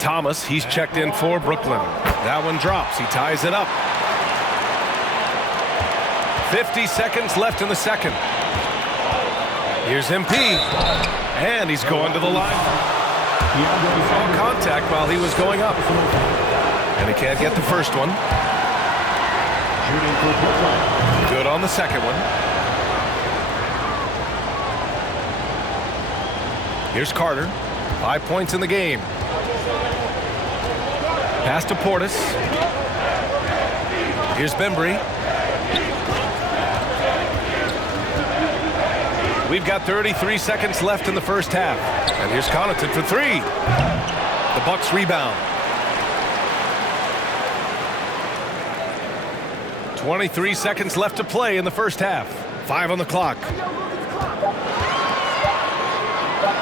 Thomas, he's checked in for Brooklyn. That one drops. He ties it up. 50 seconds left in the second. Here's MP. And he's going to the line. He saw contact while he was going up. And he can't get the first one. Good on the second one. Here's Carter. 5 points in the game. Pass to Portis. Here's Bembry. We've got 33 seconds left in the first half. And here's Connaughton for three. The Bucks rebound. 23 seconds left to play in the first half. 5 on the clock.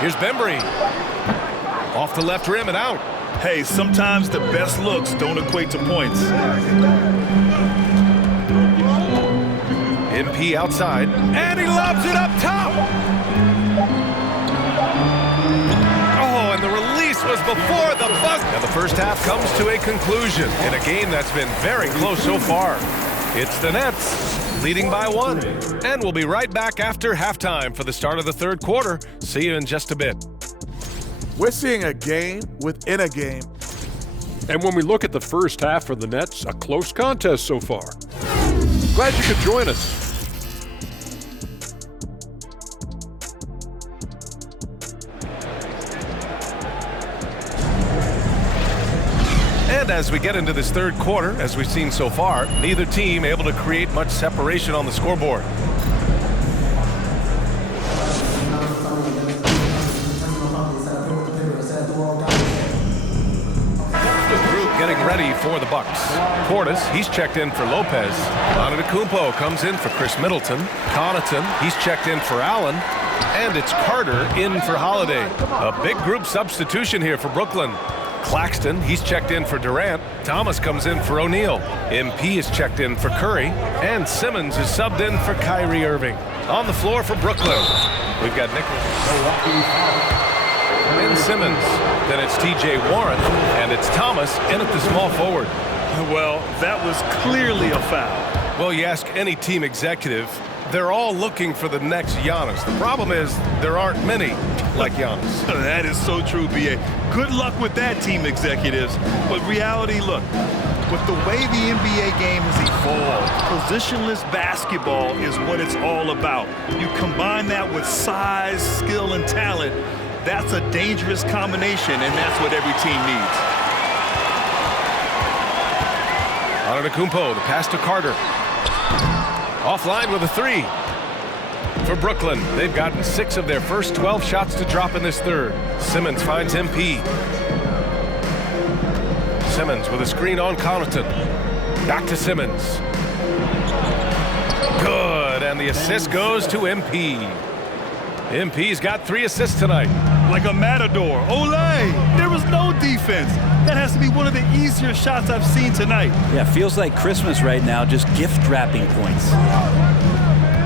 Here's Bembry. Off the left rim and out. Hey, sometimes the best looks don't equate to points. MP outside. And he lobs it up top. Oh, and the release was before the buzzer. And the first half comes to a conclusion in a game that's been very close so far. It's the Nets leading by 1. And we'll be right back after halftime for the start of the third quarter. See you in just a bit. We're seeing a game within a game. And when we look at the first half for the Nets, a close contest so far. Glad you could join us. And as we get into this third quarter, as we've seen so far, neither team able to create much separation on the scoreboard. Getting ready for the Bucks. Portis, he's checked in for Lopez. Antetokounmpo comes in for Chris Middleton. Connaughton, he's checked in for Allen. And it's Carter in for Holiday. A big group substitution here for Brooklyn. Claxton, he's checked in for Durant. Thomas comes in for O'Neal. MP is checked in for Curry. And Simmons is subbed in for Kyrie Irving. On the floor for Brooklyn, we've got Nicholas. And Simmons. Then it's TJ Warren, and it's Thomas in at the small forward. Well, that was clearly a foul. Well, you ask any team executive, they're all looking for the next Giannis. The problem is there aren't many like Giannis. That is so true, B.A. Good luck with that, team executives. But reality, look, with the way the NBA game has evolved, positionless basketball is what it's all about. You combine that with size, skill, and talent. That's a dangerous combination, and that's what every team needs. Antetokounmpo, the pass to Carter. Offline with a three. For Brooklyn, they've gotten 6 of their first 12 shots to drop in this third. Simmons finds MP. Simmons with a screen on Connaughton. Back to Simmons. Good, and the assist goes to MP. MP's got 3 assists tonight. Like a matador. Olay! There was no defense. That has to be one of the easier shots I've seen tonight. Yeah, feels like Christmas right now, just gift wrapping points.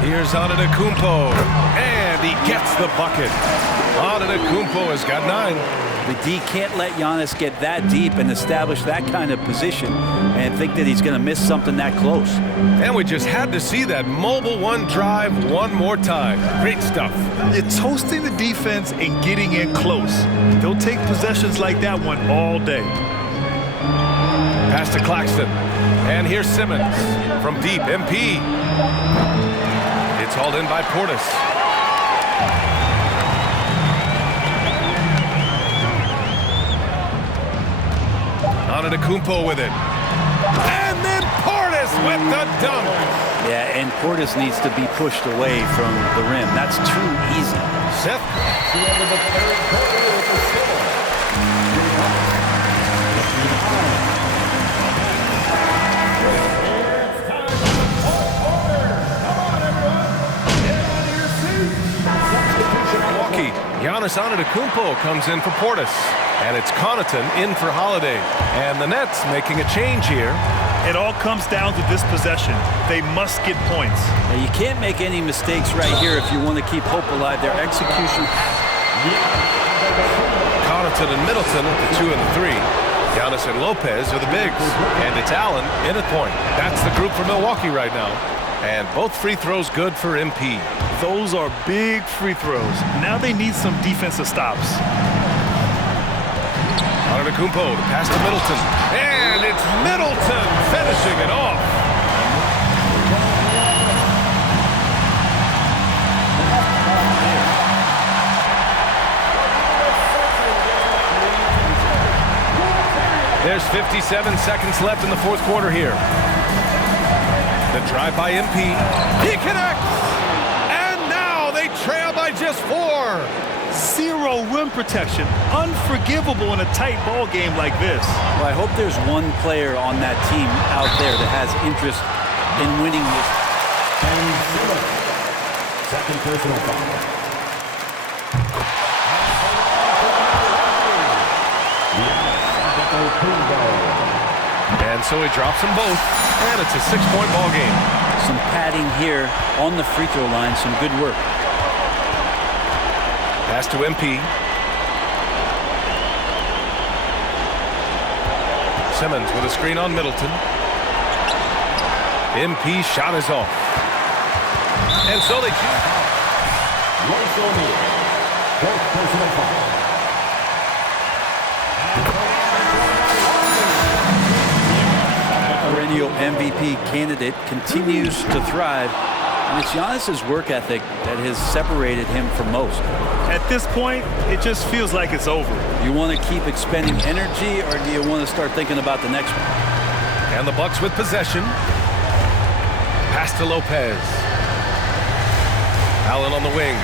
Here's Antetokounmpo, and he gets the bucket. Antetokounmpo has got 9. The D can't let Giannis get that deep and establish that kind of position and think that he's going to miss something that close. And we just had to see that mobile one drive one more time. Great stuff. It's toasting the defense and getting in close. They'll take possessions like that one all day. Pass to Claxton. And here's Simmons from deep. MP. It's hauled in by Portis. Antetokounmpo with it. And then Portis with the dunk. Yeah, and Portis needs to be pushed away from the rim. That's too easy. Seth. Milwaukee. Giannis Antetokounmpo comes in for Portis. And it's Connaughton in for Holiday. And the Nets making a change here. It all comes down to this possession. They must get points. Now, you can't make any mistakes right here if you want to keep hope alive. Their execution. Connaughton Connaughton and Middleton at the 2 and the 3. Giannis and Lopez are the bigs, and it's Allen in at point. That's the group for Milwaukee right now. And both free throws good for MP. Those are big free throws. Now they need some defensive stops. Antetokounmpo, the pass to Middleton. And it's Middleton finishing it off. There's 57 seconds left in the fourth quarter here. The drive by MP. He connects! And now they trail by just 4. Zero rim protection. Unforgivable in a tight ball game like this. Well, I hope there's one player on that team out there that has interest in winning this. And second personal foul. And so he drops them both, and it's a 6-point ball game. Some padding here on the free throw line, some good work. Pass to MP. Simmons with a screen on Middleton. MP shot is off. And so they choose. Fourth personal foul. Perennial MVP candidate continues to thrive, and it's Giannis's work ethic that has separated him from most. At this point, it just feels like it's over. You want to keep expending energy, or do you want to start thinking about the next one? And the Bucks with possession. Pass to Lopez. Allen on the wing.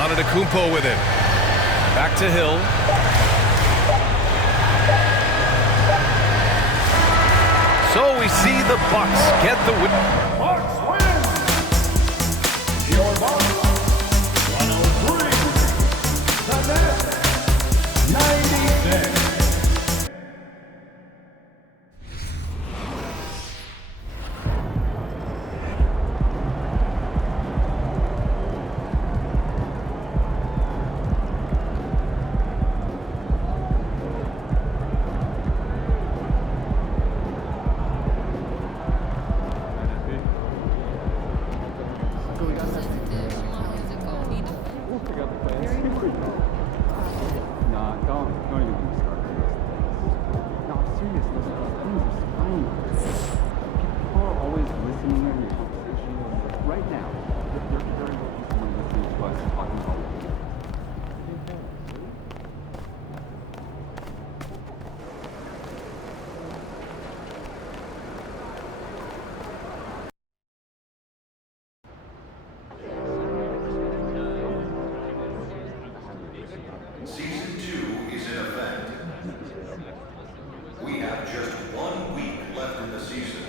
Antetokounmpo with it. Back to Hill. So we see the Bucks get the win. Bucks win! Your Bucks, 103. The Nets, 96. Season 2 is in effect. We have just 1 week left in the season.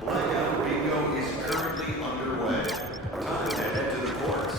Blackout bingo is currently underway. Time to head to the courts.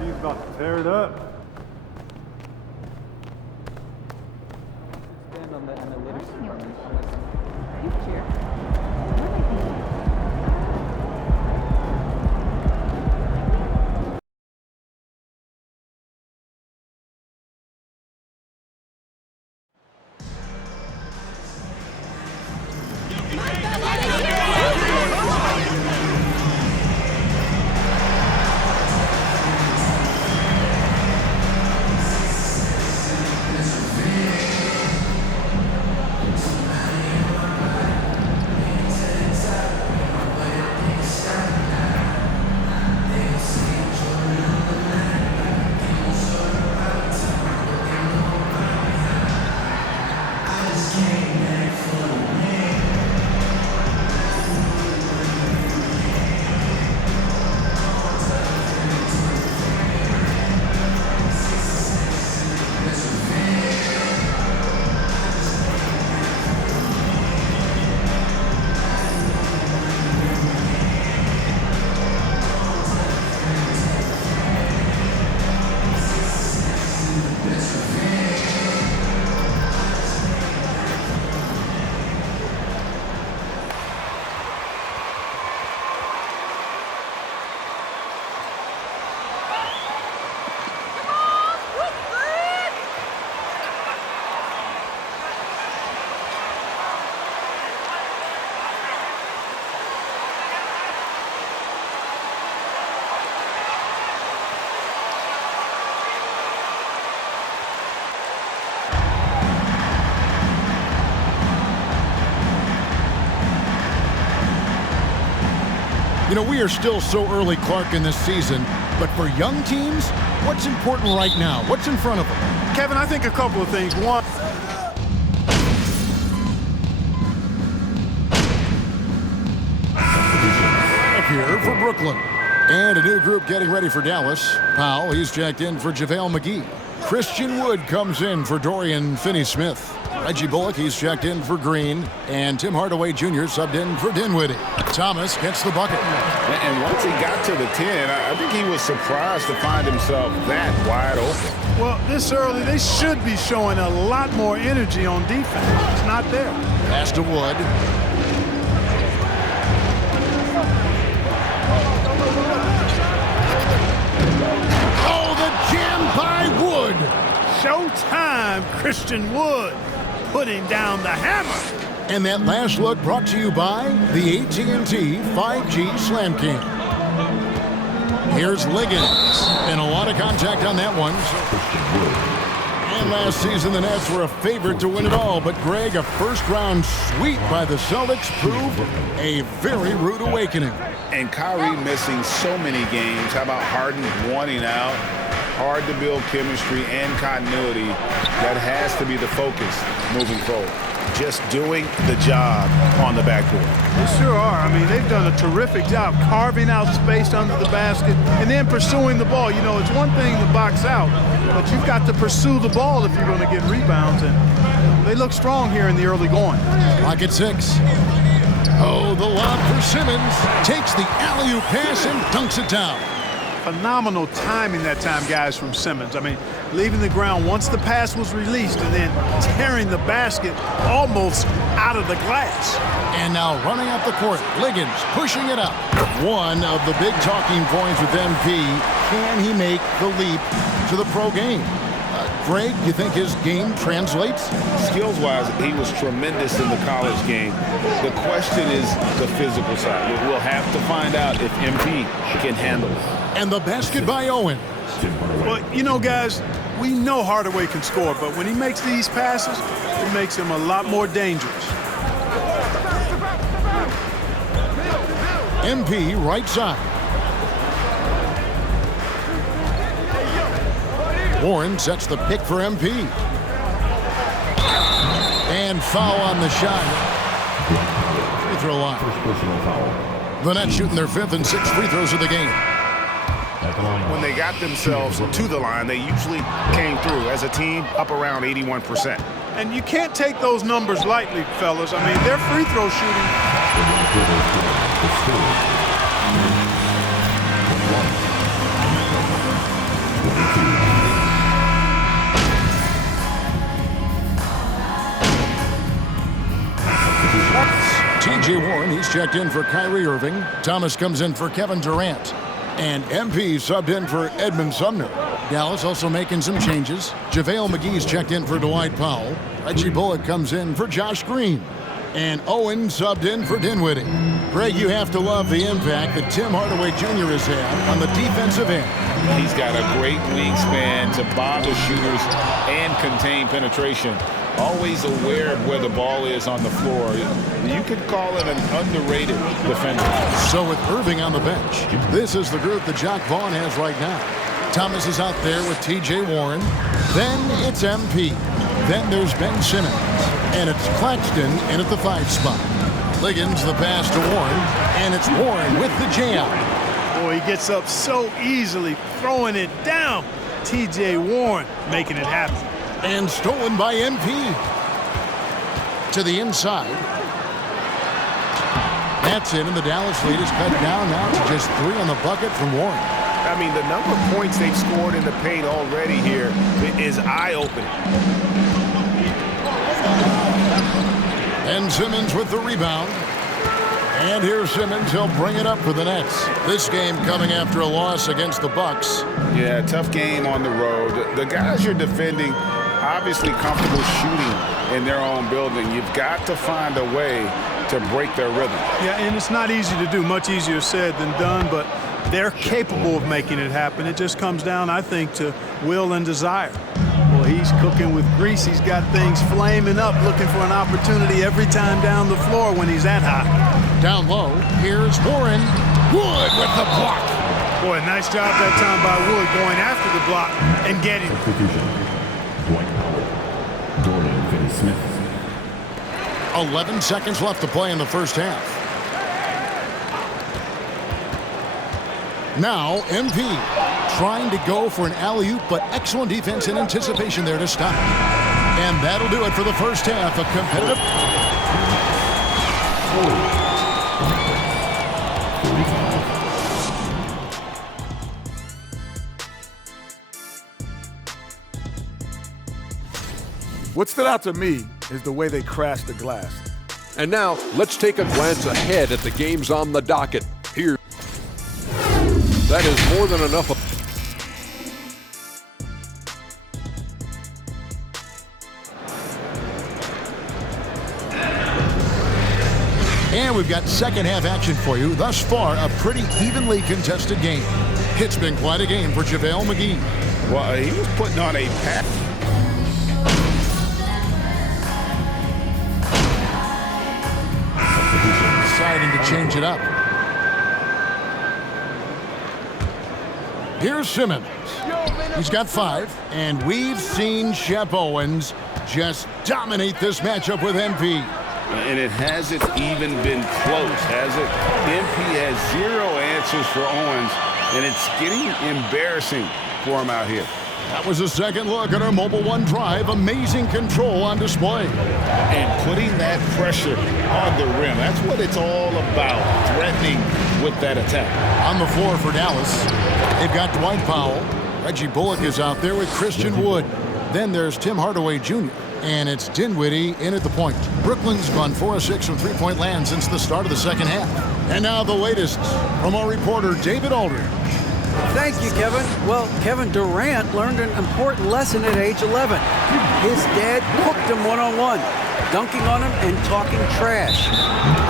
He's about to tear it up. Expand on the analytics department. You know, we are still so early, Clark, in this season, but for young teams, what's important right now? What's in front of them? Kevin, I think a couple of things. One, up here for Brooklyn. And a new group getting ready for Dallas. Powell, he's checked in for JaVale McGee. Christian Wood comes in for Dorian Finney-Smith. Reggie Bullock, he's checked in for Green. And Tim Hardaway Jr. subbed in for Dinwiddie. Thomas gets the bucket. And once he got to the 10, I think he was surprised to find himself that wide open. well, this early, they should be showing a lot more energy on defense. It's not there. Pass to Wood. Oh, the jam by Wood. Showtime, Christian Wood putting down the hammer. And that last look brought to you by the AT&T 5G Slam Cam. Here's Liggins, and a lot of contact on that one. And last season, the Nets were a favorite to win it all, but Greg, a first-round sweep by the Celtics proved a very rude awakening. And Kyrie missing so many games. How about Harden wanting out? Hard to build chemistry and continuity. That has to be the focus moving forward. Just doing the job on the backcourt. They sure are. I mean, they've done a terrific job carving out space under the basket and then pursuing the ball. You know, it's one thing to box out, but you've got to pursue the ball if you're going to get rebounds. And they look strong here in the early going. Pocket 6. Oh, the lob for Simmons. Takes the alley-oop pass and dunks it down. Phenomenal timing that time, guys, from Simmons. I mean, leaving the ground once the pass was released and then tearing the basket almost out of the glass. And now running up the court, Liggins pushing it up. One of the big talking points with MP, can he make the leap to the pro game? Greg, you think his game translates? Skills-wise, he was tremendous in the college game. The question is the physical side. We'll have to find out if MP can handle it. And the basket by Owen. Well, you know, guys, we know Hardaway can score, but when he makes these passes, it makes him a lot more dangerous. MP right side. Warren sets the pick for MP. And foul on the shot. Free throw line. The Nets shooting their 5th and 6th free throws of the game. When they got themselves to the line, they usually came through as a team up around 81%. And you can't take those numbers lightly, fellas. I mean, their free throw shooting. T.J. Warren, he's checked in for Kyrie Irving. Thomas comes in for Kevin Durant. And MP subbed in for Edmund Sumner. Dallas also making some changes. JaVale McGee's checked in for Dwight Powell. Reggie Bullock comes in for Josh Green. And Owen subbed in for Dinwiddie. Greg, you have to love the impact that Tim Hardaway Jr. has had on the defensive end. He's got a great wingspan to bother shooters and contain penetration. Always aware of where the ball is on the floor. You could call it an underrated defender. So with Irving on the bench, this is the group that Jacque Vaughn has right now. Thomas is out there with T.J. Warren. Then it's MP. Then there's Ben Simmons. And it's Claxton in at the 5 spot. Liggins the pass to Warren. And it's Warren with the jam. Boy, he gets up so easily, throwing it down. T.J. Warren making it happen. And stolen by MP. To the inside. That's in, and the Dallas lead is cut down now to just 3 on the bucket from Warren. I mean, the number of points they've scored in the paint already here is eye-opening. And Simmons with the rebound. And here's Simmons. He'll bring it up for the Nets. This game coming after a loss against the Bucks. Yeah, tough game on the road. The guys you're defending obviously comfortable shooting in their own building. You've got to find a way to break their rhythm. Yeah, and it's not easy to do. Much easier said than done, but they're capable of making it happen. It just comes down, I think, to will and desire. Well, he's cooking with grease. He's got things flaming up, looking for an opportunity every time down the floor when he's that high. Down low, here's Warren. Wood with the block. Boy, nice job that time by Wood going after the block and getting it. Substitution. Dwight Powell. Dorian Finney-Smith. 11 seconds left to play in the first half. Now, MP trying to go for an alley-oop, but excellent defense and anticipation there to stop. And that'll do it for the first half. A competitive... What stood out to me is the way they crashed the glass. And now, let's take a glance ahead at the games on the docket. Here. That is more than enough. And we've got second half action for you. Thus far, a pretty evenly contested game. It's been quite a game for JaVale McGee. Well, he was putting on a pack. Deciding to change it up. Here's Simmons. He's got 5, and we've seen Shep Owens just dominate this matchup with MP. And it hasn't even been close, has it? MP has 0 answers for Owens, and it's getting embarrassing for him out here. That was a second look at our Mobile One drive. Amazing control on display. And putting that pressure on the rim. That's what it's all about, threatening with that attack. On the floor for Dallas, they've got Dwight Powell. Reggie Bullock is out there with Christian Wood. Then there's Tim Hardaway Jr. And it's Dinwiddie in at the point. Brooklyn's gone 4 of 6 from three-point land since the start of the second half. And now the latest from our reporter, David Aldridge. Thank you, Kevin. Well, Kevin Durant learned an important lesson at age 11. His dad cooked him one-on-one, dunking on him and talking trash.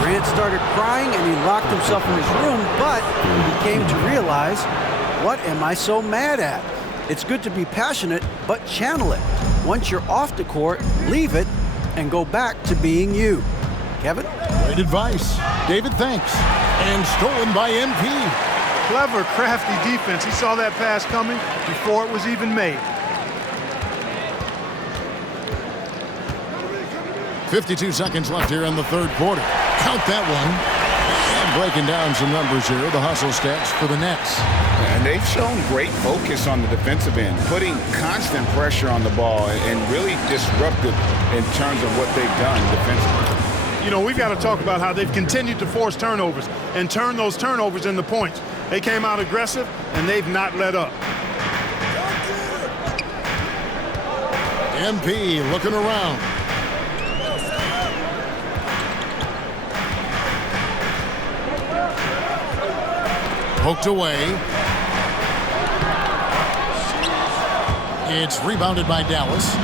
Durant started crying and he locked himself in his room, but he came to realize, what am I so mad at? It's good to be passionate, but channel it. Once you're off the court, leave it and go back to being you. Kevin? Great advice. David, thanks. And stolen by MP. Clever, crafty defense. He saw that pass coming before it was even made. 52 seconds left here in the third quarter. Count that one. And breaking down some numbers here, the hustle stats for the Nets. And they've shown great focus on the defensive end, putting constant pressure on the ball and really disruptive in terms of what they've done defensively. You know, we've got to talk about how they've continued to force turnovers and turn those turnovers into points. They came out aggressive, and they've not let up. MP looking around. Poked away. It's rebounded by Dallas.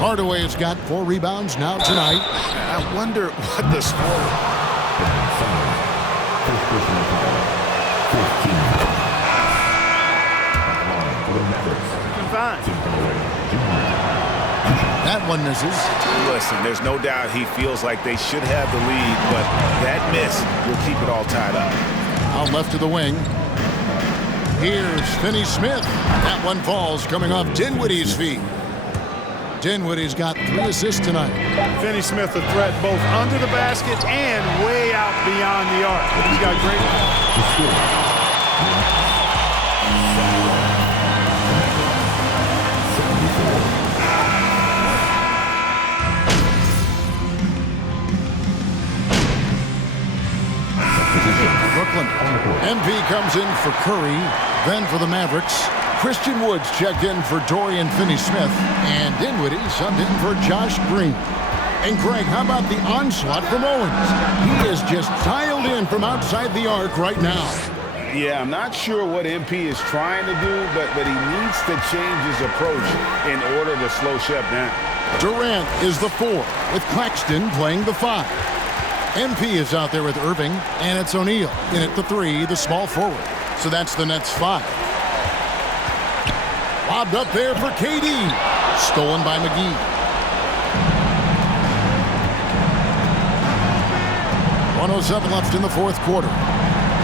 Hardaway has got 4 rebounds now tonight. I wonder what the score. First personal foul. 15. That one misses. Listen, there's no doubt he feels like they should have the lead, but that miss will keep it all tied up. Out left to the wing. Here's Finney-Smith. That one falls coming off Dinwiddie's feet. Dinwiddie's got 3 assists tonight. Finney-Smith a threat both under the basket and way out beyond the arc. He's got great... Brooklyn. MP comes in for Curry, then for the Mavericks. Christian Woods checked in for Dorian Finney-Smith, and Dinwiddie subbed in for Josh Green. And Greg, how about the onslaught from Owens? He is just dialed in from outside the arc right now. Yeah, I'm not sure what MP is trying to do, but he needs to change his approach in order to slow Shep down. Durant is the 4, with Claxton playing the 5. MP is out there with Irving, and it's O'Neal in at the 3, the small forward. So that's the Nets 5. Lobbed up there for KD. Stolen by McGee. .107 left in the fourth quarter.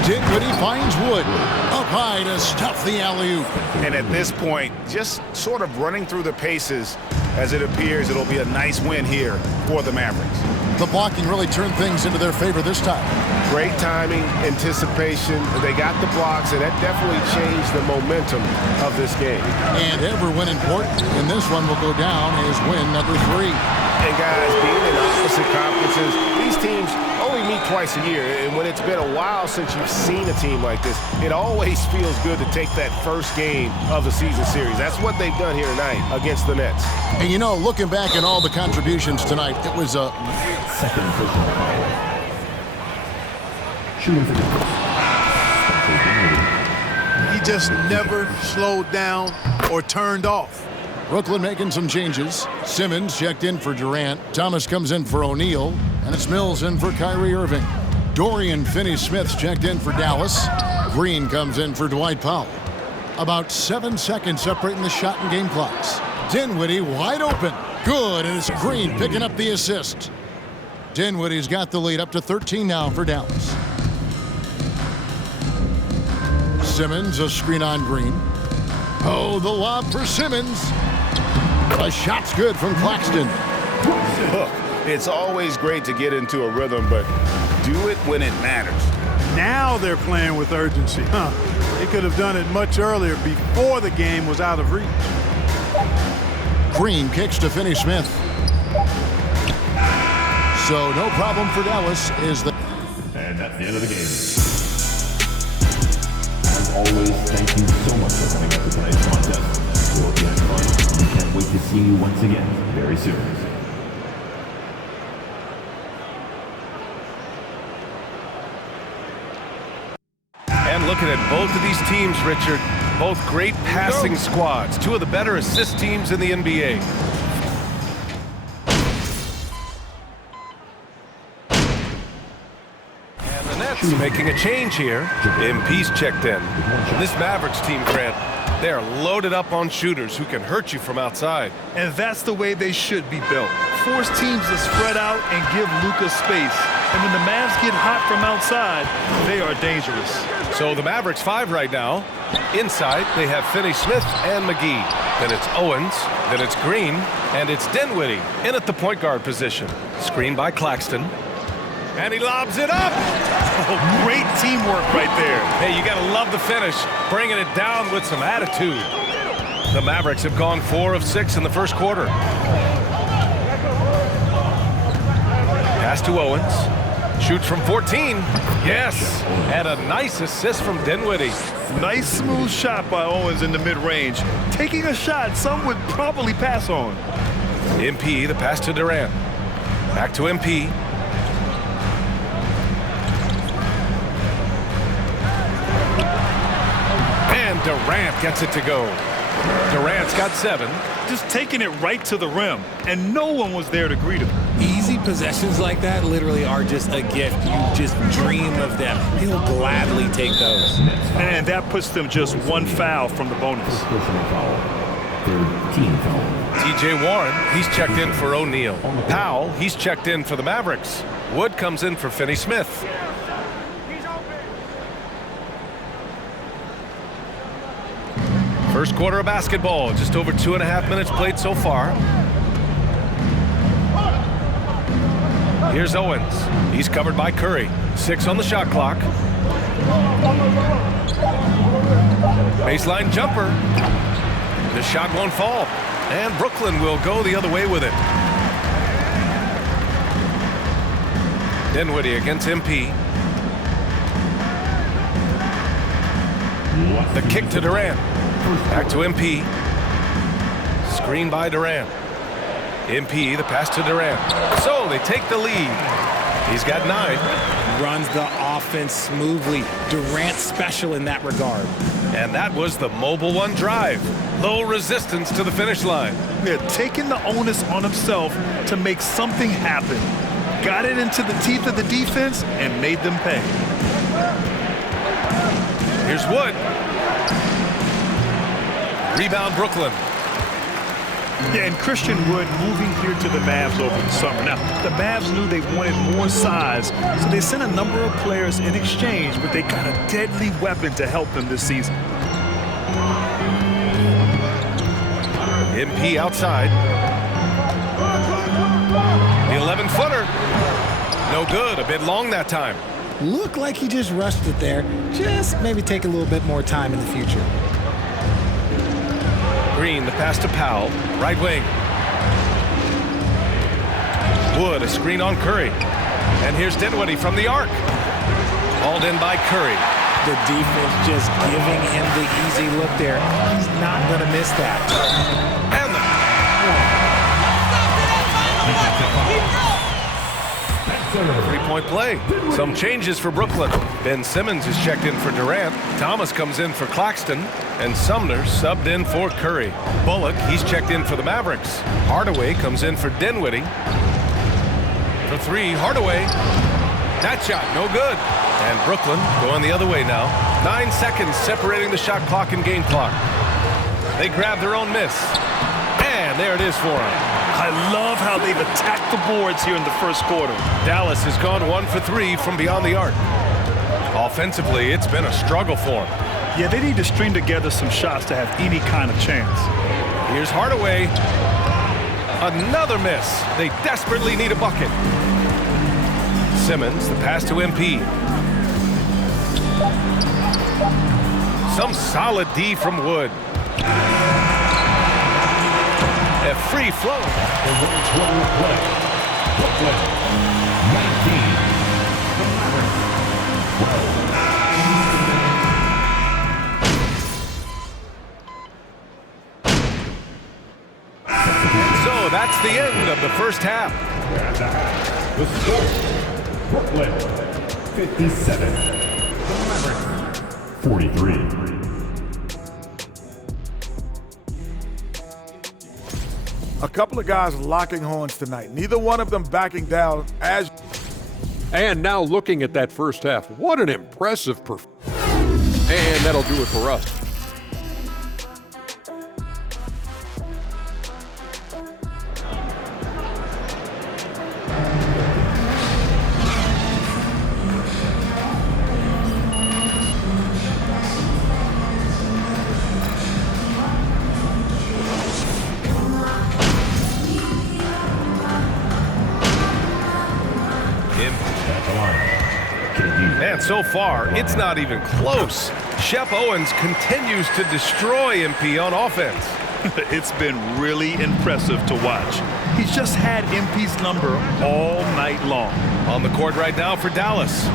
Dinwiddie finds Wood. Up high to stuff the alley-oop. And at this point, just sort of running through the paces, as it appears it'll be a nice win here for the Mavericks. The blocking really turned things into their favor this time. Great timing, anticipation. They got the blocks, and that definitely changed the momentum of this game. And every win important, and this one will go down as win number 3. And guys, being in opposite conferences, these teams only meet twice a year. And when it's been a while since you've seen a team like this, it always feels good to take that first game of the season series. That's what they've done here tonight against the Nets. And you know, looking back at all the contributions tonight, it was a Second personal foul. Shooting for the He just never slowed down or turned off. Brooklyn making some changes. Simmons checked in for Durant. Thomas comes in for O'Neal. And it's Mills in for Kyrie Irving. Dorian Finney-Smith's checked in for Dallas. Green comes in for Dwight Powell. About 7 seconds separating the shot and game clocks. Dinwiddie wide open. Good, and it's Green picking up the assist. Dinwiddie's got the lead up to 13 now for Dallas. Simmons, a screen on Green. Oh, the lob for Simmons. A shot's good from Claxton. Look, it's always great to get into a rhythm, but do it when it matters. Now they're playing with urgency. They could have done it much earlier before the game was out of reach. Green kicks to Finney-Smith. So no problem for Dallas is the... And that's the end of the game. As always, thank you so much for coming up to tonight's contest. We hope you had fun. We can't wait to see you once again very soon. And looking at both of these teams, Richard, both great passing squads, two of the better assist teams in the NBA. And the Nets making a change here. MP's checked in. And this Mavericks team, Grant, they are loaded up on shooters who can hurt you from outside. And that's the way they should be built. Force teams to spread out and give Luka space. And when the Mavs get hot from outside, they are dangerous. So the Mavericks 5 right now. Inside, they have Finney-Smith and McGee. Then it's Owens, then it's Green, and it's Dinwiddie in at the point guard position. Screen by Claxton. And he lobs it up. Oh, great teamwork right there. Hey, you got to love the finish, bringing it down with some attitude. The Mavericks have gone 4 of 6 in the first quarter. Pass to Owens. Shoots from 14. Yes. And a nice assist from Dinwiddie. Nice smooth shot by Owens in the mid-range. Taking a shot some would probably pass on. MP, the pass to Durant. Back to MP. And Durant gets it to go. Durant's got 7. Just taking it right to the rim, and no one was there to greet him. Easy possessions like that literally are just a gift. You just dream of them. He'll gladly take those. And that puts them just 1 foul from the bonus. Personal foul. Third team foul. TJ Warren, he's checked in for O'Neal. Powell, he's checked in for the Mavericks. Wood comes in for Finney-Smith. First quarter of basketball, just over 2.5 minutes played so far. Here's Owens. He's covered by Curry. 6 on the shot clock. Baseline jumper. The shot won't fall. And Brooklyn will go the other way with it. Dinwiddie against MP. The kick to Durant. Back to MP. Screen by Durant. MP, the pass to Durant. So they take the lead. He's got 9. Runs the offense smoothly. Durant special in that regard. And that was the mobile 1 drive. Low resistance to the finish line. They're taking the onus on himself to make something happen. Got it into the teeth of the defense and made them pay. Here's Wood. Rebound Brooklyn. Yeah, and Christian Wood moving here to the Mavs over the summer. Now, the Mavs knew they wanted more size, so they sent a number of players in exchange, but they got a deadly weapon to help them this season. MP outside. The 11-footer. No good. A bit long that time. Looked like he just rushed it there. Just maybe take a little bit more time in the future. Green, the pass to Powell. Right wing. Wood, a screen on Curry. And here's Dinwiddie from the arc. Hauled in by Curry. The defense just giving him the easy look there. He's not going to miss that. And the... Three-point play. Some changes for Brooklyn. Ben Simmons is checked in for Durant. Thomas comes in for Claxton. And Sumner subbed in for Curry. Bullock, he's checked in for the Mavericks. Hardaway comes in for Dinwiddie. For three, Hardaway. That shot, no good. And Brooklyn going the other way now. 9 seconds separating the shot clock and game clock. They grab their own miss. And there it is for them. I love how they've attacked the boards here in the first quarter. Dallas has gone 1 for 3 from beyond the arc. Offensively, it's been a struggle for them. Yeah, they need to string together some shots to have any kind of chance. Here's Hardaway. Another miss. They desperately need a bucket. Simmons, the pass to MP. Some solid D from Wood. A free flow. So that's the end of the first half. The score, Brooklyn 57, the Mavericks 43. A couple of guys locking horns tonight. Neither one of them backing down as. And now looking at that first half, what an impressive performance. And that'll do it for us. And so far, it's not even close. Shep Owens continues to destroy MP on offense. It's been really impressive to watch. He's just had MP's number all night long. On the court right now for Dallas.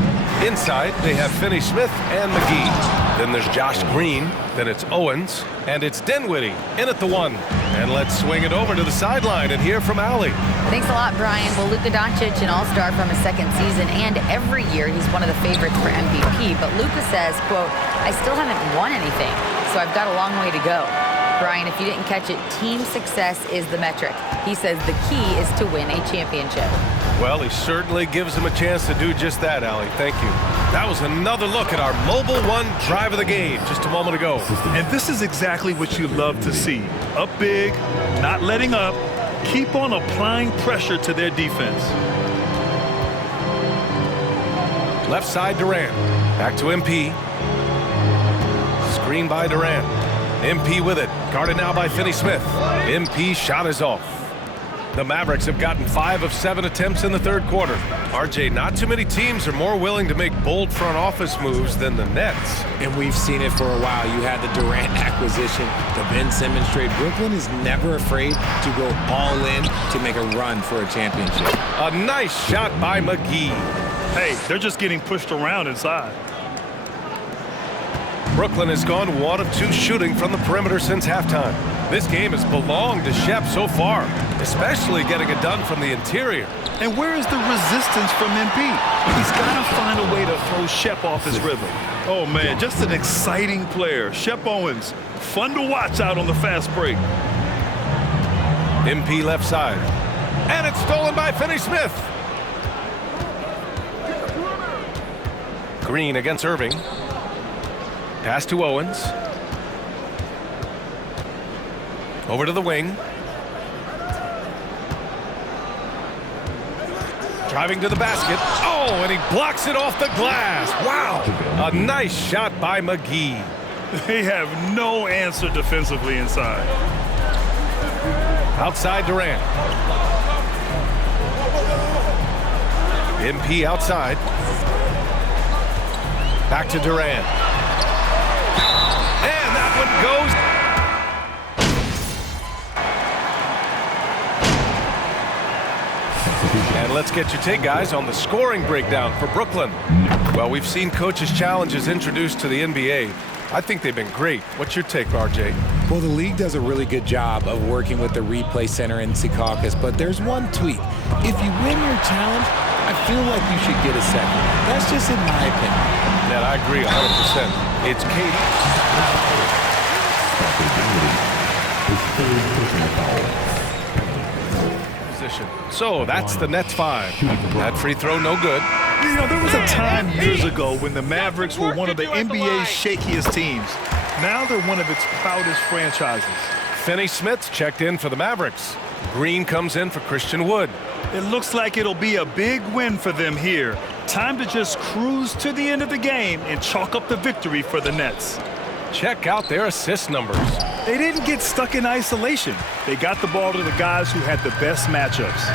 Inside, they have Finney-Smith and McGee. Then there's Josh Green. Then it's Owens. And it's Dinwiddie in at the one. And let's swing it over to the sideline and hear from Allie. Thanks a lot, Brian. Well, Luka Doncic, an all-star from his second season, and every year he's one of the favorites for MVP. But Luka says, quote, I still haven't won anything, so I've got a long way to go. Brian, if you didn't catch it, team success is the metric. He says the key is to win a championship. Well, he certainly gives him a chance to do just that, Allie. Thank you. That was another look at our Mobile One drive of the game just a moment ago. And this is exactly what you love to see. Up big, not letting up, keep on applying pressure to their defense. Left side, Durant. Back to MP. Screen by Durant. MP with it. Guarded now by Finney-Smith. MP shot is off. The Mavericks have gotten 5 of 7 attempts in the third quarter. RJ, not too many teams are more willing to make bold front office moves than the Nets. And we've seen it for a while. You had the Durant acquisition, the Ben Simmons trade. Brooklyn is never afraid to go all in to make a run for a championship. A nice shot by McGee. Hey, they're just getting pushed around inside. Brooklyn has gone 1 of 2 shooting from the perimeter since halftime. This game has belonged to Shep so far, especially getting it done from the interior. And where is the resistance from MP? He's got to find a way to throw Shep off his rhythm. Oh, man, just an exciting player. Shep Owens, fun to watch out on the fast break. MP left side. And it's stolen by Finney-Smith. Green against Irving. Pass to Owens. Over to the wing. Driving to the basket. Oh, and he blocks it off the glass. Wow. A nice shot by McGee. They have no answer defensively inside. Outside Durant. MP outside. Back to Durant. And that one goes. And let's get your take, guys, on the scoring breakdown for Brooklyn. Well, we've seen coaches' challenges introduced to the NBA. I think they've been great. What's your take, RJ? Well, the league does a really good job of working with the replay center in Secaucus, but there's one tweak. If you win your challenge, I feel like you should get a second. That's just in my opinion. Yeah, I agree 100%. It's Katie. Position. So that's the Nets 5. That free throw, no good. You know, there was a time years ago when the Mavericks were one of the NBA's shakiest teams. Now they're one of its proudest franchises. Finney Smith's checked in for the Mavericks. Green comes in for Christian Wood. It looks like it'll be a big win for them here. Time to just cruise to the end of the game and chalk up the victory for the Nets. Check out their assist numbers. They didn't get stuck in isolation. They got the ball to the guys who had the best matchups.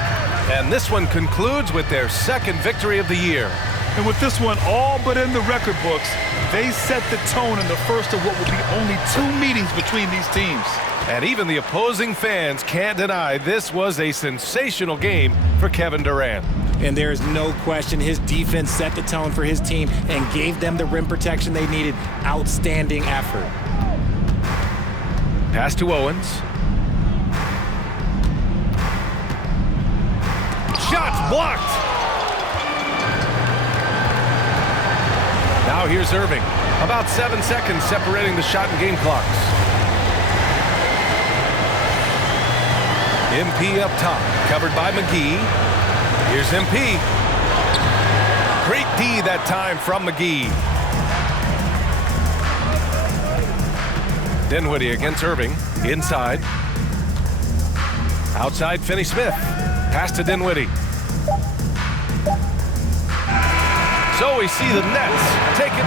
And this one concludes with their second victory of the year. And with this one all but in the record books, they set the tone in the first of what will be only 2 meetings between these teams. And even the opposing fans can't deny this was a sensational game for Kevin Durant. And there is no question his defense set the tone for his team and gave them the rim protection they needed. Outstanding effort. Pass to Owens. Shots blocked. Now here's Irving. About 7 seconds separating the shot and game clocks. MP up top, covered by McGee. Here's MP. Great D that time from McGee. Dinwiddie against Irving. Inside. Outside Finney Smith. Pass to Dinwiddie. So we see the Nets take it.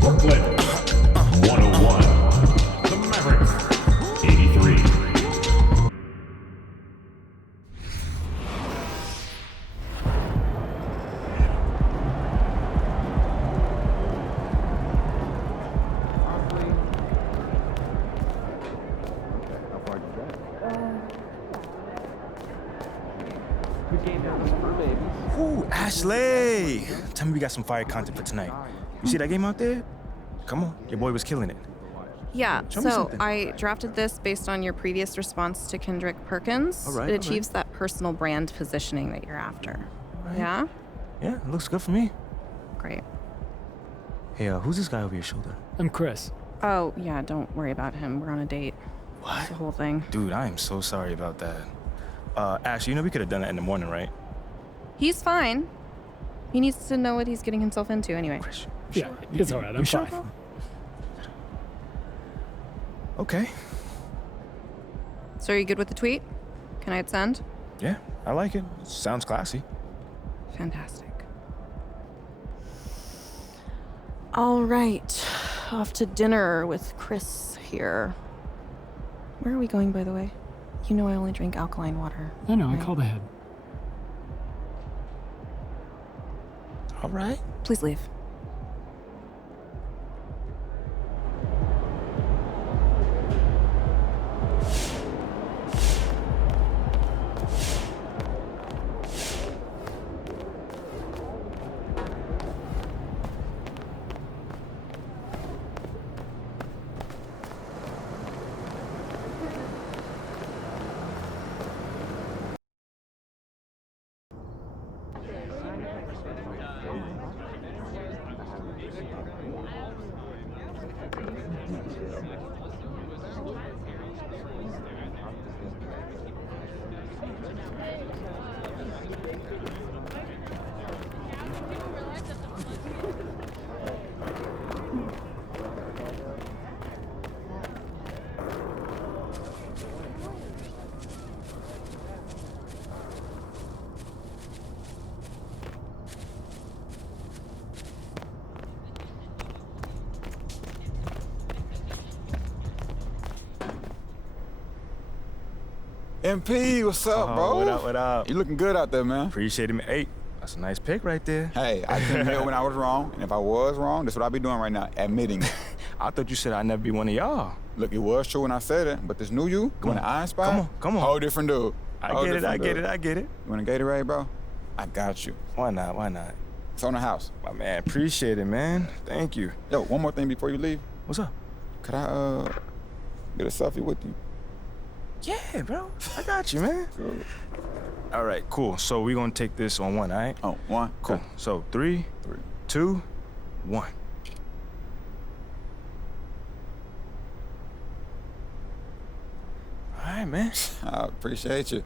Brooklyn 101. The Mavericks 83. Ooh, Ashley! Tell me we got some fire content for tonight. You see that game out there? Come on, your boy was killing it. Yeah, Show me so something. I drafted this based on your previous response to Kendrick Perkins. All right, it all achieves that personal brand positioning that you're after. Right. Yeah? Yeah, it looks good for me. Great. Hey, who's this guy over your shoulder? I'm Chris. Oh, yeah, don't worry about him. We're on a date. What? It's the whole thing. Dude, I am so sorry about that. Ashley, you know we could have done that in the morning, right? He's fine. He needs to know what he's getting himself into anyway. Yeah, it's all right. I'm sure? fine. Okay. So are you good with the tweet? Can I hit send? Yeah, I like it. Sounds classy. Fantastic. All right. Off to dinner with Chris here. Where are we going, by the way? You know I only drink alkaline water. I know, right? I called ahead. All right. Please leave. MP, what's up, bro? What up, what up? You looking good out there, man. Appreciate it, man. Hey, that's a nice pick right there. Hey, I can admit when I was wrong, and if I was wrong, that's what I'll be doing right now, admitting it. I thought you said I'd never be one of y'all. Look, it was true when I said it, but this new you, when I inspired, come on. Whole different dude. I get it. You want a Gatorade, bro? I got you. Why not? It's on the house. My man, appreciate it, man. Thank you. Yo, one more thing before you leave. What's up? Could I, get a selfie with you? Yeah, bro. I got you, man. Good. All right, cool. So we're gonna take this on one, all right? Oh, one? Cool. Okay. So 3, 2, 1. All right, man. I appreciate you.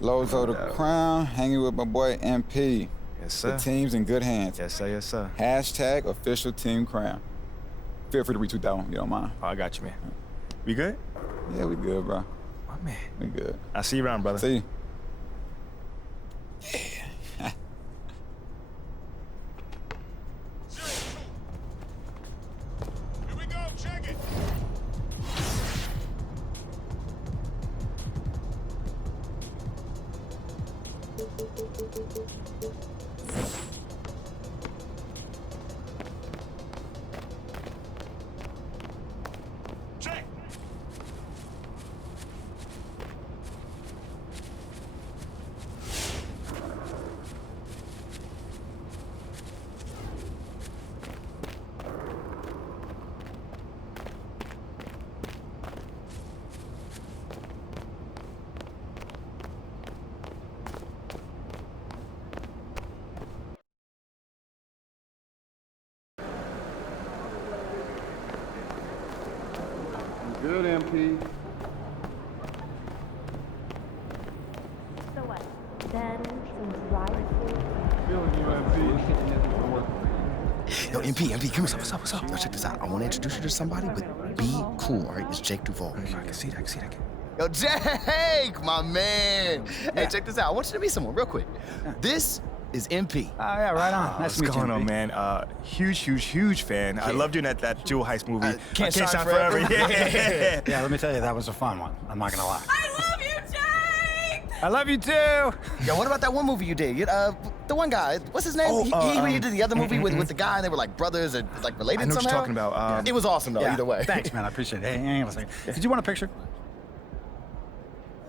Lozo the Crown, hanging with my boy MP. Yes, sir. The team's in good hands. Yes, sir, yes, sir. Hashtag official team crown. Feel free to retweet that one, you don't mind. Oh, I got you, man. We good? Yeah, we good, bro. My man. We good. I'll see you around, brother. See you. Good, MP. So what? Then some dry food. Feeling you, Yo, MP, come here. What's up? Yo, check this out. I want to introduce you to somebody, but be cool, all right? It's Jake Duvall. I can see that. Yo, Jake, my man. Hey, check this out. I want you to meet someone real quick. This is MP. Oh, yeah, right on. Nice What's to meet you, going on, MP. man? Huge fan. I loved you in that Jewel Heist movie. Can't Shine Forever. Yeah. Yeah, let me tell you, that was a fun one. I'm not gonna lie. I love you, Jake! I love you too. Yo, what about that one movie you did? The one guy, what's his name? Oh, he did the other movie with the guy, and they were like brothers and like related I know what somehow. you're talking about. It was awesome, though, Yeah, either way. Thanks, man. I appreciate it. Hey, hang on a second. Did you want a picture?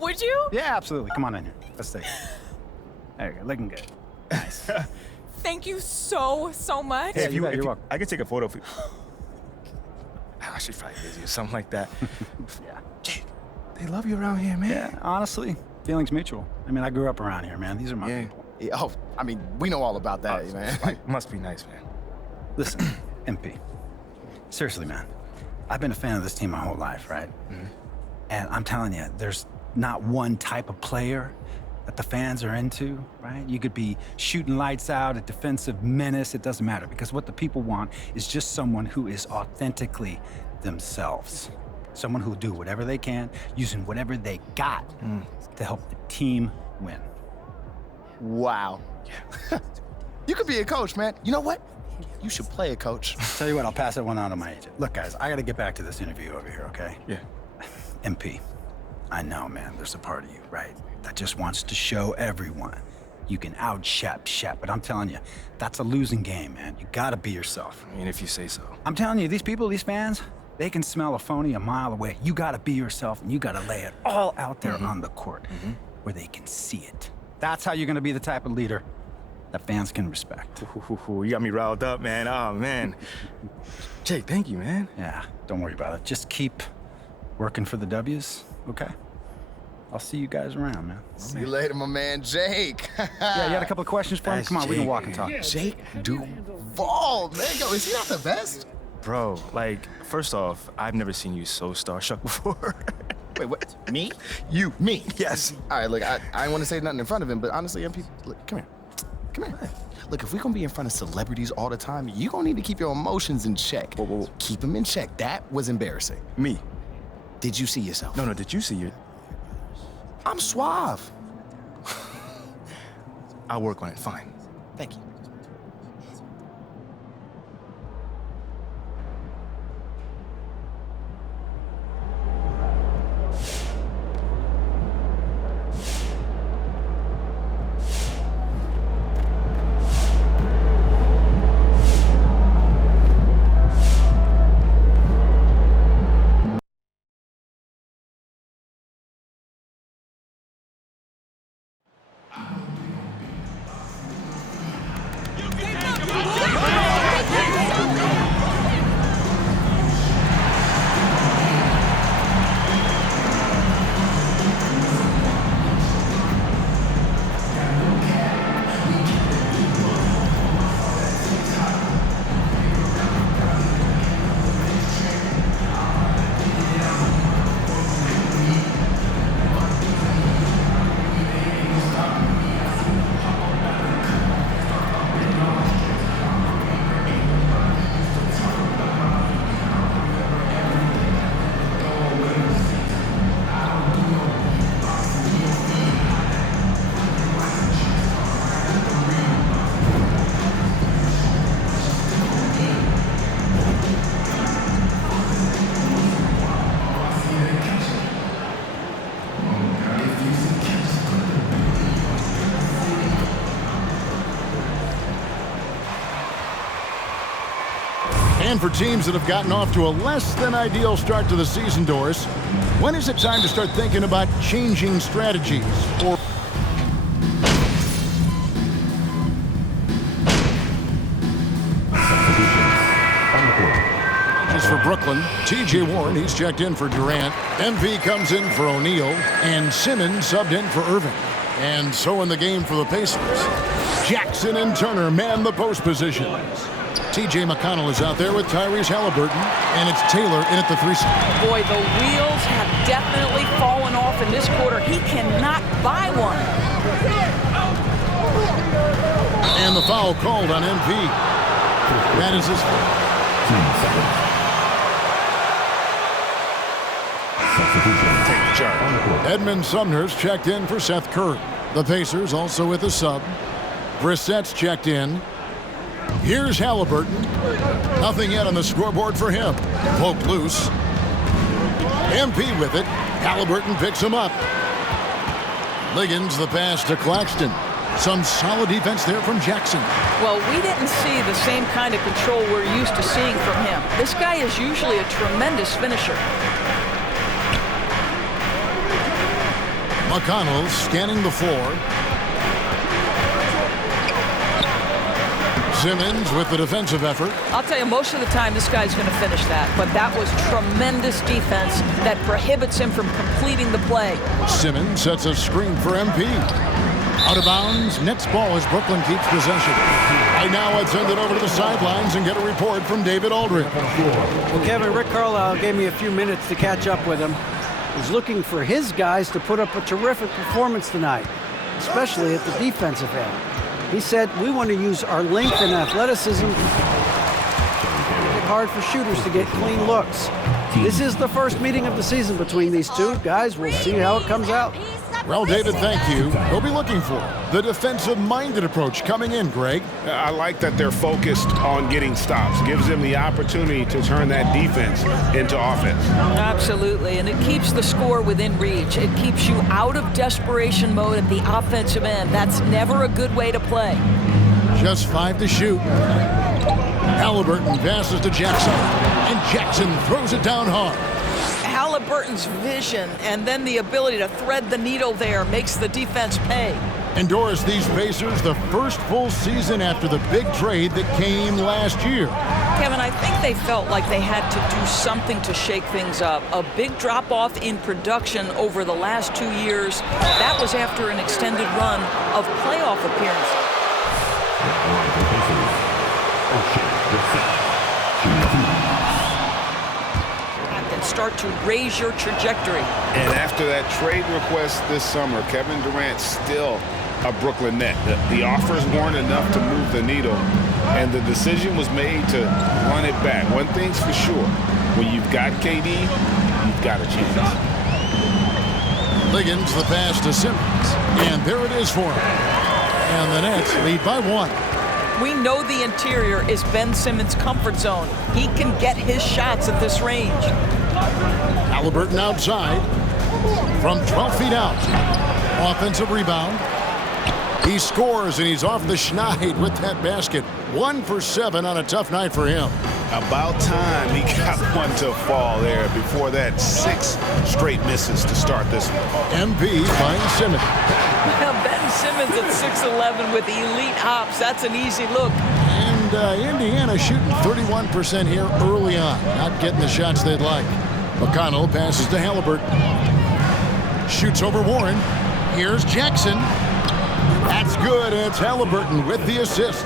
Would you? Yeah, absolutely. Come on in here. Let's take it. There you go. Looking good. Nice. Thank you so much. Yeah, you're welcome. I could take a photo of you. She's probably busy or something like that. Yeah. Jake, they love you around here, man. Yeah, honestly, feelings mutual. I mean, I grew up around here, man. These are my people. Yeah, oh, I mean, we know all about that, man. Must be nice, man. Listen, MP. Seriously, man. I've been a fan of this team my whole life, right? Mm-hmm. And I'm telling you, there's not one type of player that the fans are into, right? You could be shooting lights out, a defensive menace, it doesn't matter, because what the people want is just someone who is authentically themselves. Someone who'll do whatever they can, using whatever they got to help the team win. Wow. You could be a coach, man. You know what? You should play a coach. Tell you what, I'll pass that one on to my agent. Look, guys, I gotta get back to this interview over here, okay? Yeah. MP, I know, man, there's a part of you, right, that just wants to show everyone you can out-Shep, but I'm telling you, that's a losing game, man. You gotta be yourself. I mean, if you say so. I'm telling you, these people, these fans, they can smell a phony a mile away. You gotta be yourself, and you gotta lay it all out there on the court where they can see it. That's how you're gonna be the type of leader that fans can respect. You got me riled up, man. Oh, man. Jake, thank you, man. Yeah, don't worry about it. Just keep working for the W's, okay? I'll see you guys around, man. See you later, my man, Jake. Yeah, you had a couple of questions for me? Come on, we can walk and talk. Jake Duvall, man. Yo, is he not the best? Bro, like, first off, I've never seen you so starstruck before. Wait, what? Me? You. Me? Yes. All right, look, I didn't want to say nothing in front of him, but honestly, MP, look, come here. Come here. Look, if we're gonna be in front of celebrities all the time, you're gonna need to keep your emotions in check. Whoa. Keep them in check. That was embarrassing. Me? Did you see yourself? No, did you see it? I'm suave. I'll work on it, fine. Thank you. And for teams that have gotten off to a less than ideal start to the season, Doris, when is it time to start thinking about changing strategies? Or As for Brooklyn, T.J. Warren, he's checked in for Durant. MP comes in for O'Neal, and Simmons subbed in for Irving. And so in the game for the Pacers, Jackson and Turner man the post positions. T.J. McConnell is out there with Tyrese Halliburton, and it's Taylor in at the 3. Boy, the wheels have definitely fallen off in this quarter. He cannot buy one. And the foul called on MP. That is his. Edmund Sumner's checked in for Seth Curry. The Pacers also with a sub. Brissett's checked in. Here's Halliburton. Nothing yet on the scoreboard for him. Poked loose. MP with it. Halliburton picks him up. Liggins the pass to Claxton. Some solid defense there from Jackson. Well, we didn't see the same kind of control we're used to seeing from him. This guy is usually a tremendous finisher. McConnell scanning the floor. Simmons with the defensive effort. I'll tell you, most of the time this guy's going to finish that, but that was tremendous defense that prohibits him from completing the play. Simmons sets a screen for MP. Out of bounds, next ball as Brooklyn keeps possession. Right now, let's send it over to the sidelines and get a report from David Aldridge. Well, Kevin, Rick Carlisle gave me a few minutes to catch up with him. He's looking for his guys to put up a terrific performance tonight, especially at the defensive end. He said, we want to use our length and athleticism to make it hard for shooters to get clean looks. This is the first meeting of the season between these two. Guys, we'll see how it comes out. Well, David, thank you. We'll be looking for the defensive-minded approach coming in, Greg. I like that they're focused on getting stops. Gives them the opportunity to turn that defense into offense. Absolutely, and it keeps the score within reach. It keeps you out of desperation mode at the offensive end. That's never a good way to play. Just 5 to shoot. Halliburton passes to Jackson, and Jackson throws it down hard. Halliburton's vision and then the ability to thread the needle there makes the defense pay. And Doris, these Pacers, the first full season after the big trade that came last year. Kevin, I think they felt like they had to do something to shake things up. A big drop-off in production over the last 2 years. That was after an extended run of playoff appearances. Start to raise your trajectory. And after that trade request this summer, Kevin Durant still a Brooklyn net. The offers weren't enough to move the needle, and the decision was made to run it back. One thing's for sure, when you've got KD, you've got a chance. Liggins the pass to Simmons, and there it is for him. And the Nets lead by 1. We know the interior is Ben Simmons' comfort zone. He can get his shots at this range. Halliburton outside from 12 feet out. Offensive rebound. He scores, and he's off the schneid with that basket. 1 for 7 on a tough night for him. About time he got one to fall there before that 6 straight misses to start this one. MP finds Simmons. Well, Ben Simmons at 6'11" with elite hops. That's an easy look. And Indiana shooting 31% here early on. Not getting the shots they'd like. McConnell passes to Halliburton. Shoots over Warren. Here's Jackson. That's good. It's Halliburton with the assist.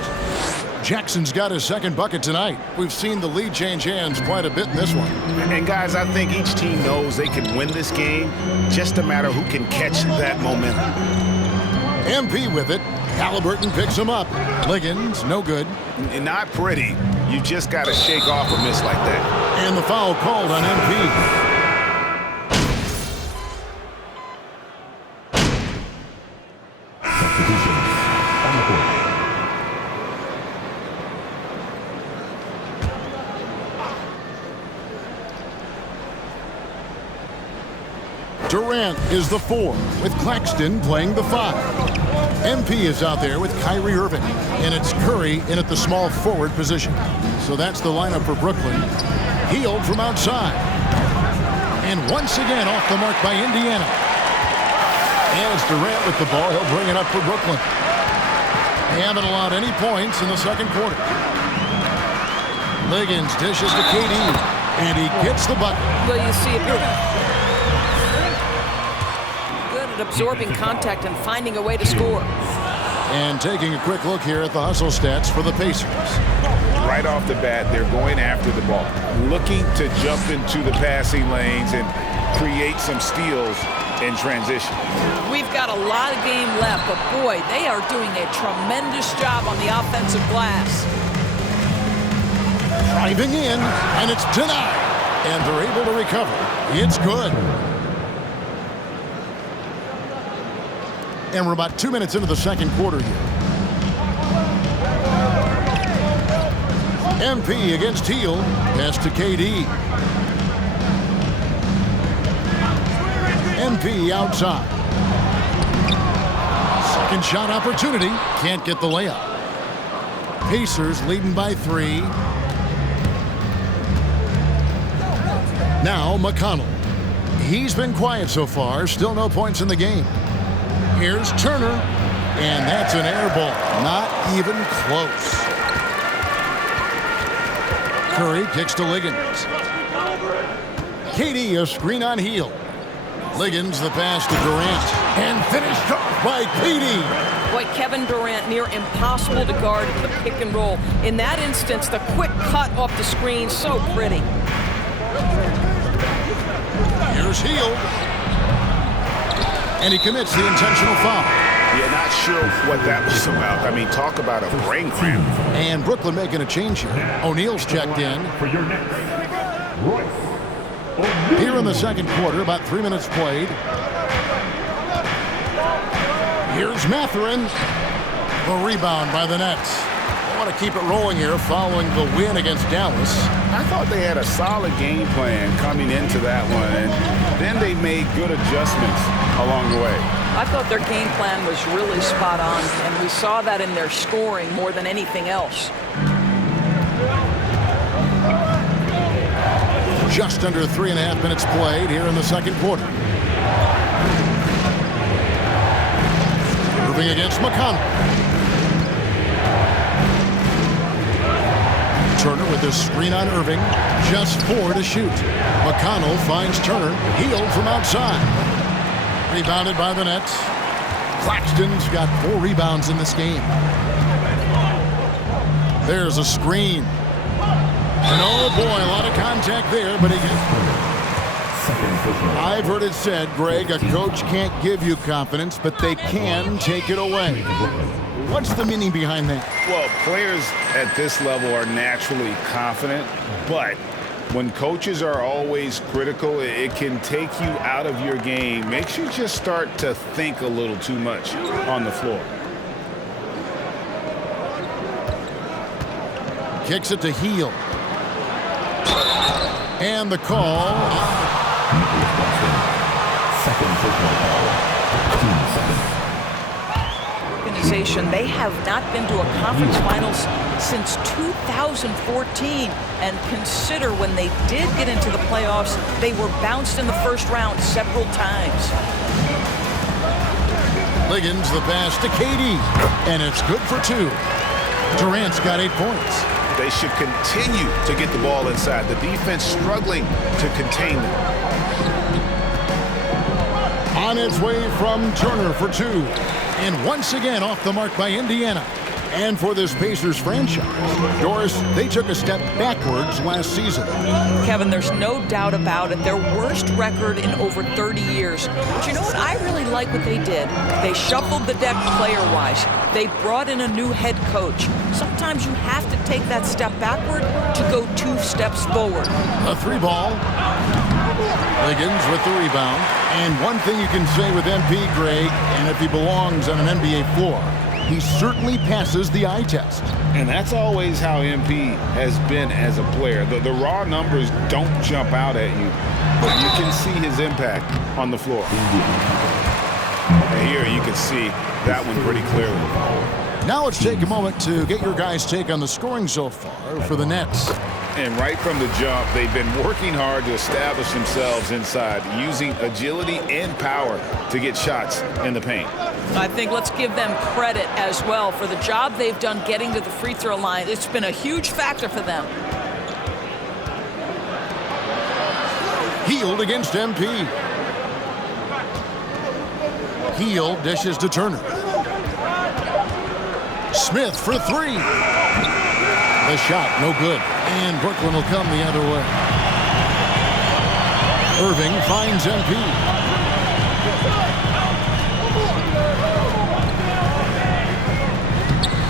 Jackson's got his second bucket tonight. We've seen the lead change hands quite a bit in this one. And guys, I think each team knows they can win this game. Just a matter who can catch that momentum. MP with it. Halliburton picks him up. Liggins, no good. Not pretty. You just got to shake off a miss like that. And the foul called on MP. Durant is the 4, with Claxton playing the 5. MP is out there with Kyrie Irving, and it's Curry in at the small forward position. So that's the lineup for Brooklyn. Hield from outside. And once again off the mark by Indiana. And it's Durant with the ball. He'll bring it up for Brooklyn. They haven't allowed any points in the second quarter. Liggins dishes to KD. And he gets the bucket. Well, you see, if you're good at absorbing contact and finding a way to score. And taking a quick look here at the hustle stats for the Pacers. Right off the bat, they're going after the ball, looking to jump into the passing lanes and create some steals in transition. We've got a lot of game left, but boy, they are doing a tremendous job on the offensive glass. Driving in, and it's denied. And they're able to recover. It's good. And we're about 2 minutes into the second quarter here. MP against Hield. Pass to KD. MP outside. Second shot opportunity. Can't get the layup. Pacers leading by 3. Now McConnell. He's been quiet so far. Still no points in the game. Here's Turner. And that's an air ball. Not even close. Curry kicks to Liggins. KD a screen on Hield. Liggins the pass to Durant. And finished off by KD. Boy, Kevin Durant near impossible to guard in the pick and roll. In that instance, the quick cut off the screen, so pretty. Here's Hield. And he commits the intentional foul. Yeah, not sure what that was about. I mean, talk about a brain cramp. And Brooklyn making a change here. O'Neal's checked in. Here in the second quarter, about 3 minutes played. Here's Mathurin. The rebound by the Nets. They want to keep it rolling here following the win against Dallas. I thought they had a solid game plan coming into that one, and then they made good adjustments along the way. I thought their game plan was really spot on, and we saw that in their scoring more than anything else. Just under 3.5 minutes played here in the second quarter. Irving against McConnell. Turner with his screen on Irving. Just 4 to shoot. McConnell finds Turner. Hield from outside. Rebounded by the Nets. Claxton's got 4 rebounds in this game. There's a screen. And oh boy, a lot of contact there, but he gets... I've heard it said, Greg, a coach can't give you confidence, but they can take it away. What's the meaning behind that? Well, players at this level are naturally confident, but when coaches are always critical, it can take you out of your game. Makes you just start to think a little too much on the floor. Kicks it to Hield. And the call. Second football call. Team 7. Organization, they have not been to a conference finals since 2014. And consider when they did get into the playoffs, they were bounced in the first round several times. Liggins the pass to KD. And it's good for 2. Durant's got 8 points. They should continue to get the ball inside. The defense struggling to contain them. On its way from Turner for 2. And once again off the mark by Indiana. And for this Pacers franchise, Doris, they took a step backwards last season. Kevin, there's no doubt about it. Their worst record in over 30 years. But you know what? I really like what they did. They shuffled the deck player-wise. They brought in a new head coach. Sometimes you have to take that step backward to go 2 steps forward. A 3 ball. Liggins with the rebound. And one thing you can say with MP, Greg, and if he belongs on an NBA floor, he certainly passes the eye test. And that's always how MP has been as a player. The raw numbers don't jump out at you, but you can see his impact on the floor. And here you can see that one pretty clearly. Now let's take a moment to get your guys' take on the scoring so far for the Nets. And right from the jump, they've been working hard to establish themselves inside, using agility and power to get shots in the paint. I think let's give them credit as well for the job they've done getting to the free throw line. It's been a huge factor for them. Hield against MP. Hield dishes to Turner. Smith for three. The shot, no good. And Brooklyn will come the other way. Irving finds MP.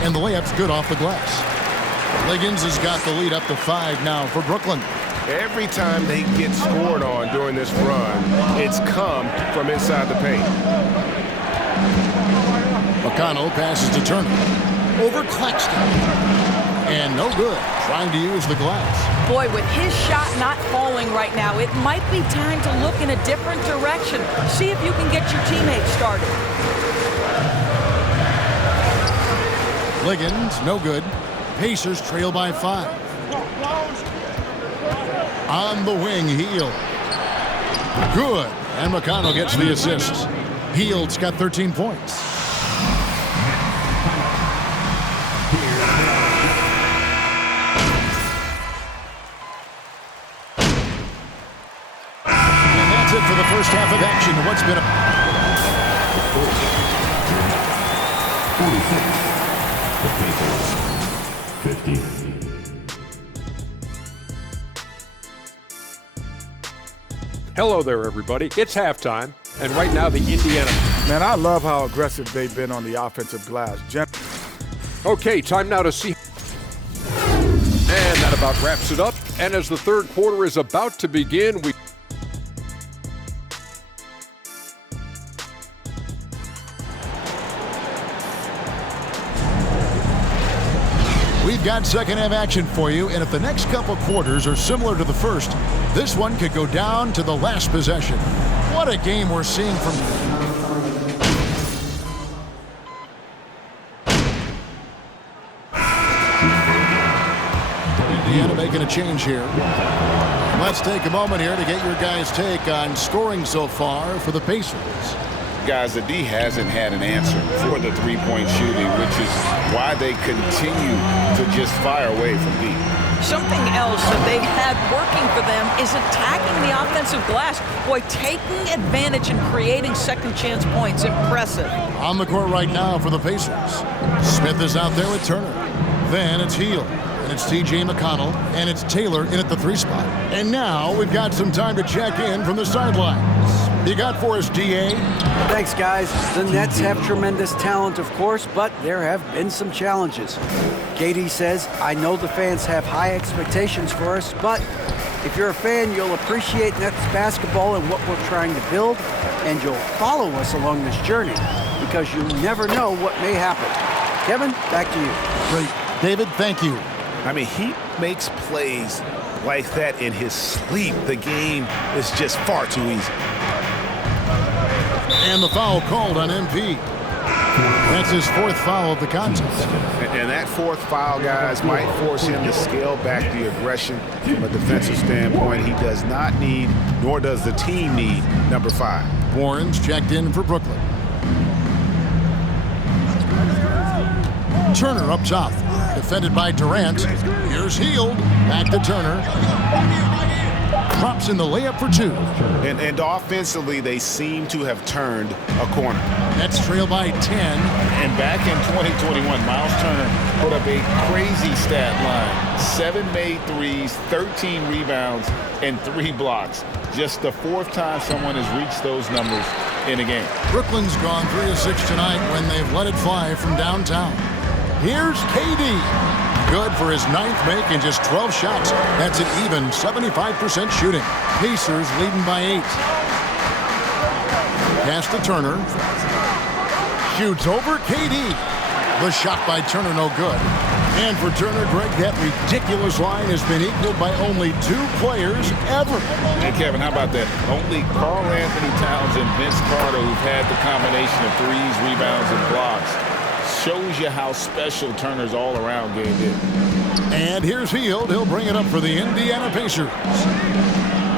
And the layup's good off the glass. Liggins has got the lead up to 5 now for Brooklyn. Every time they get scored on during this run, it's come from inside the paint. McConnell passes to Turner. Over Claxton. And no good, trying to use the glass. Boy, with his shot not falling right now, it might be time to look in a different direction. See if you can get your teammates started. Liggins, no good. Pacers trail by 5. On the wing, Hield. Good, and McConnell gets the assist. Hield's got 13 points. For the first half of action, what's been a 46, 50. Hello there, everybody. It's halftime, and right now the Indiana. Man, I love how aggressive they've been on the offensive glass. Okay, time now to see. And that about wraps it up. And as the third quarter is about to begin, We've got second half action for you, and if the next couple quarters are similar to the first, this one could go down to the last possession. What a game we're seeing from Indiana making a change here. Let's take a moment here to get your guys' take on scoring so far for the Pacers. Guys, the D hasn't had an answer for the three-point shooting, which is why they continue to just fire away from deep. Something else that they've had working for them is attacking the offensive glass. Boy, taking advantage and creating second chance points. Impressive. On the court right now for the Pacers. Smith is out there with Turner. Then it's Hield. And it's T.J. McConnell. And it's Taylor in at the 3 spot. And now we've got some time to check in from the sidelines. You got for us, D.A.? Thanks, guys. The Nets have tremendous talent, of course, but there have been some challenges. KD says, I know the fans have high expectations for us, but if you're a fan, you'll appreciate Nets basketball and what we're trying to build, and you'll follow us along this journey because you never know what may happen. Kevin, back to you. Great. David, thank you. I mean, he makes plays like that in his sleep. The game is just far too easy. And the foul called on MP. That's his 4th foul of the contest. And that 4th foul, guys, might force him to scale back the aggression from a defensive standpoint. He does not need, nor does the team need, number 5. Warren's checked in for Brooklyn. Turner up top. Defended by Durant. Here's Hield. Back to Turner. Drops in the layup for 2. And offensively, they seem to have turned a corner. Nets trail by 10. And back in 2021, Miles Turner put up a crazy stat line. 7 made threes, 13 rebounds, and 3 blocks. Just the 4th time someone has reached those numbers in a game. Brooklyn's gone 3 of 6 tonight when they've let it fly from downtown. Here's KD. Good for his 9th make in just 12 shots. That's an even 75% shooting. Pacers leading by 8. Pass to Turner. Shoots over KD. The shot by Turner no good. And for Turner, Greg, that ridiculous line has been equaled by only 2 players ever. And Kevin, how about that? Only Karl Anthony Towns and Vince Carter who've had the combination of threes, rebounds, and blocks. shows you how special Turner's all-around game is. And here's Hield. He'll bring it up for the Indiana Pacers.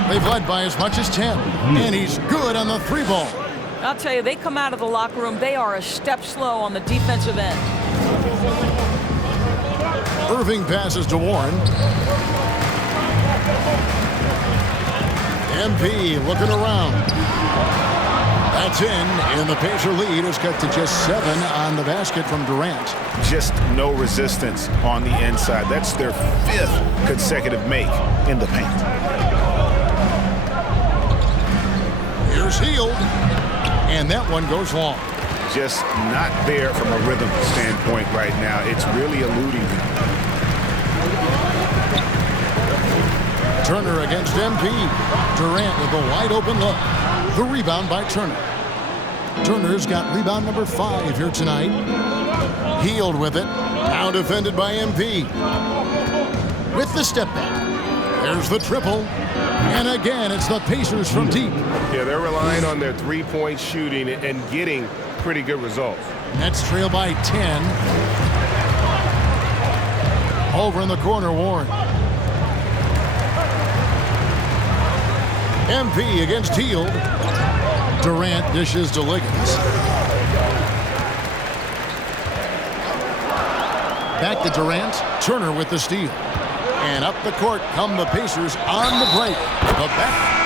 They've led by as much as 10, and he's good on the 3-ball. I'll tell you, they come out of the locker room, they are a step slow on the defensive end. Irving passes to Warren. MP looking around. That's in, and the Pacer lead is cut to just 7 on the basket from Durant. Just no resistance on the inside. That's their 5th consecutive make in the paint. Here's Hield, and that one goes long. Just not there from a rhythm standpoint right now. It's really eluding him. Turner against MP. Durant with a wide open look. The rebound by Turner. Turner's got rebound number 5 here tonight. Hield with it. Now defended by MP. With the step back. There's the triple. And again, it's the Pacers from deep. Yeah, they're relying on their three-point shooting and getting pretty good results. Nets trail by 10. Over in the corner, Warren. MP against Hield. Durant dishes to Liggins. Back to Durant. Turner with the steal. And up the court come the Pacers on the break. The back